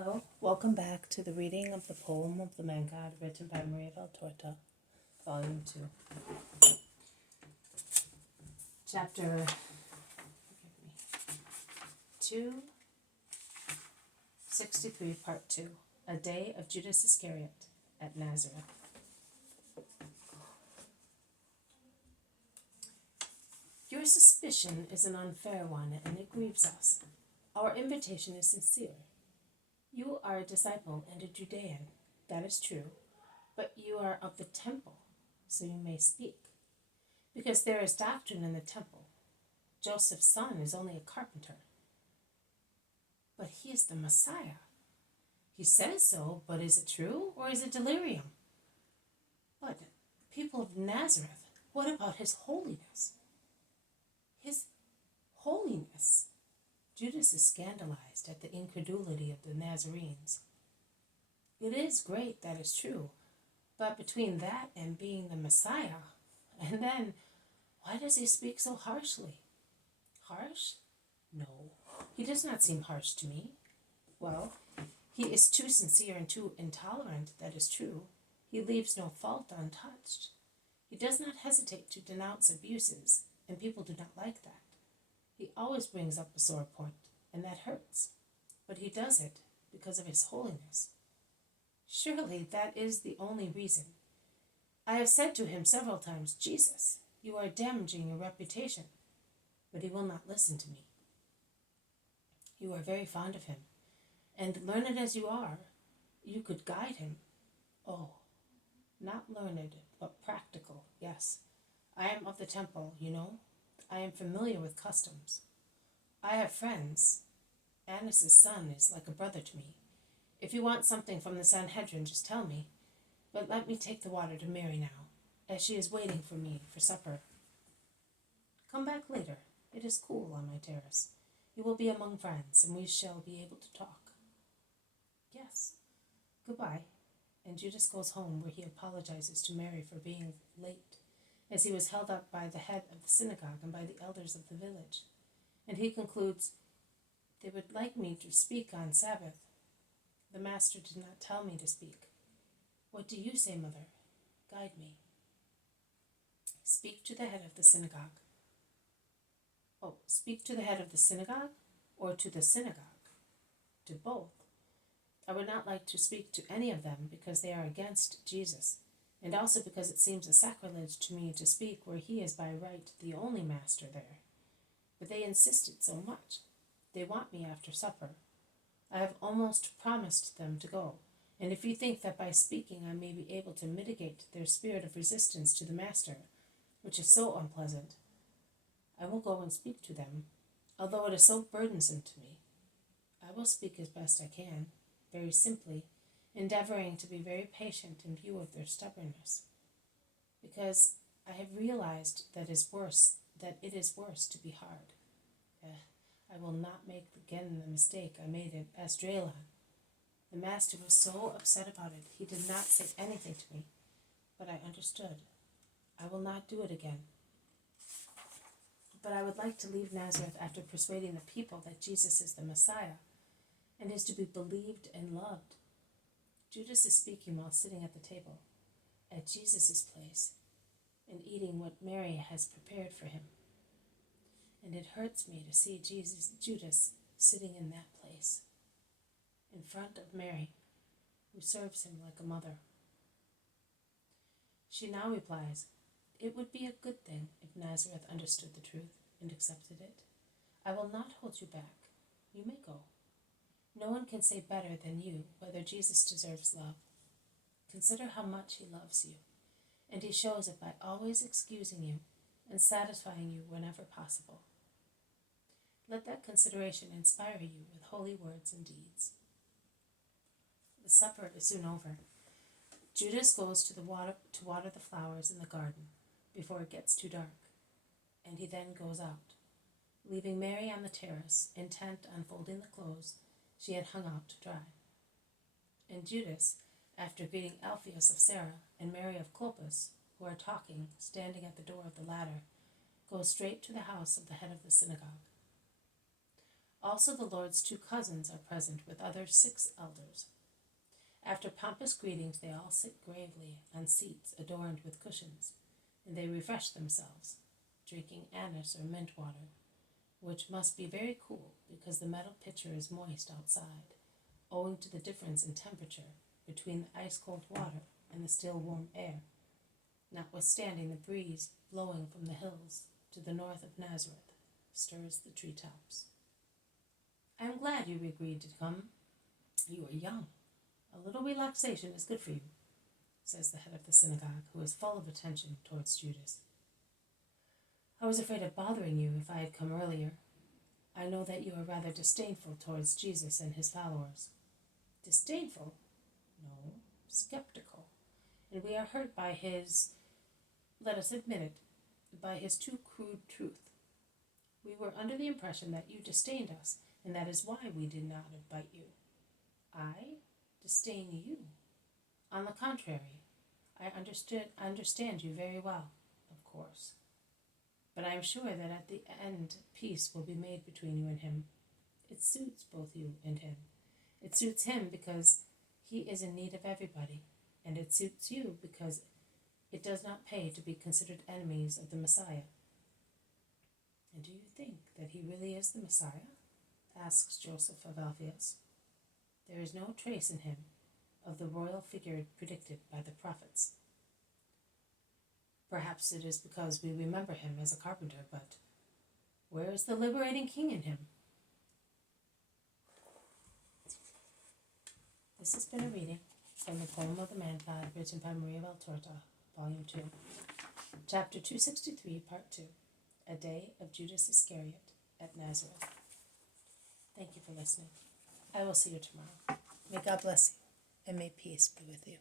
Hello, welcome back to the reading of the poem of the Man God written by Maria Valtorta, Volume 2. Chapter 263, Part 2, A Day of Judas Iscariot at Nazareth. Your suspicion is an unfair one, and it grieves us. Our invitation is sincere. You are a disciple and a Judean, that is true, but you are of the temple, so you may speak. Because there is doctrine in the temple. Joseph's son is only a carpenter. But he is the Messiah. He says so, but is it true, or is it delirium? But, people of Nazareth, what about his holiness? His holiness? Judas is scandalized at the incredulity of the Nazarenes. It is great, that is true, but between that and being the Messiah, and then, why does he speak so harshly? Harsh? No, he does not seem harsh to me. Well, he is too sincere and too intolerant, that is true. He leaves no fault untouched. He does not hesitate to denounce abuses, and people do not like that. He always brings up a sore point, and that hurts. But he does it because of his holiness. Surely that is the only reason. I have said to him several times, Jesus, you are damaging your reputation. But he will not listen to me. You are very fond of him, and learned as you are, you could guide him. Oh, not learned, but practical, yes. I am of the temple, you know. I am familiar with customs. I have friends. Annas' son is like a brother to me. If you want something from the Sanhedrin, just tell me. But let me take the water to Mary now, as she is waiting for me for supper. Come back later. It is cool on my terrace. You will be among friends, and we shall be able to talk. Yes. Goodbye. And Judas goes home, where he apologizes to Mary for being late, as he was held up by the head of the synagogue and by the elders of the village. And he concludes, they would like me to speak on Sabbath. The master did not tell me to speak. What do you say, mother? Guide me. Speak to the head of the synagogue. Oh, speak to the head of the synagogue or to the synagogue? To both. I would not like to speak to any of them because they are against Jesus, and also because it seems a sacrilege to me to speak where he is by right the only master there. But they insisted so much. They want me after supper. I have almost promised them to go, and if you think that by speaking I may be able to mitigate their spirit of resistance to the master, which is so unpleasant, I will go and speak to them, although it is so burdensome to me. I will speak as best I can, very simply, endeavoring to be very patient in view of their stubbornness, because I have realized that it is worse to be hard. I will not make again the mistake I made at Esdraelon. The master was so upset about it, he did not say anything to me, but I understood. I will not do it again. But I would like to leave Nazareth after persuading the people that Jesus is the Messiah, and is to be believed and loved. Judas is speaking while sitting at the table, at Jesus' place, and eating what Mary has prepared for him. And it hurts me to see Judas sitting in that place, in front of Mary, who serves him like a mother. She now replies, it would be a good thing if Nazareth understood the truth and accepted it. I will not hold you back. You may go. No one can say better than you whether Jesus deserves love. Consider how much he loves you, and he shows it by always excusing you and satisfying you whenever possible. Let that consideration inspire you with holy words and deeds. The supper is soon over. Judas goes to water the flowers in the garden before it gets too dark, and he then goes out, leaving Mary on the terrace, intent on folding the clothes she had hung out to dry. And Judas, after greeting Alphaeus of Sarah and Mary of Clopas, who are talking, standing at the door of the latter, goes straight to the house of the head of the synagogue. Also the Lord's 2 cousins are present with other 6 elders. After pompous greetings, they all sit gravely on seats adorned with cushions, and they refresh themselves, drinking anise or mint water, which must be very cool because the metal pitcher is moist outside, owing to the difference in temperature between the ice-cold water and the still warm air, notwithstanding the breeze blowing from the hills to the north of Nazareth stirs the treetops. I am glad you agreed to come. You are young. A little relaxation is good for you, says the head of the synagogue, who is full of attention towards Judas. I was afraid of bothering you if I had come earlier. I know that you are rather disdainful towards Jesus and his followers. Disdainful? No, skeptical. And we are hurt by his, let us admit it, by his too crude truth. We were under the impression that you disdained us, and that is why we did not invite you. I disdain you. On the contrary, I understand you very well, of course. But I am sure that at the end peace will be made between you and him. It suits both you and him. It suits him because he is in need of everybody, and it suits you because it does not pay to be considered enemies of the Messiah. And do you think that he really is the Messiah? Asks Joseph of Alphaeus. There is no trace in him of the royal figure predicted by the prophets. Perhaps it is because we remember him as a carpenter, but where is the liberating king in him? This has been a reading from the poem of the Man-God, written by Maria Valtorta, Volume 2, Chapter 263, Part 2, A Day of Judas Iscariot at Nazareth. Thank you for listening. I will see you tomorrow. May God bless you, and may peace be with you.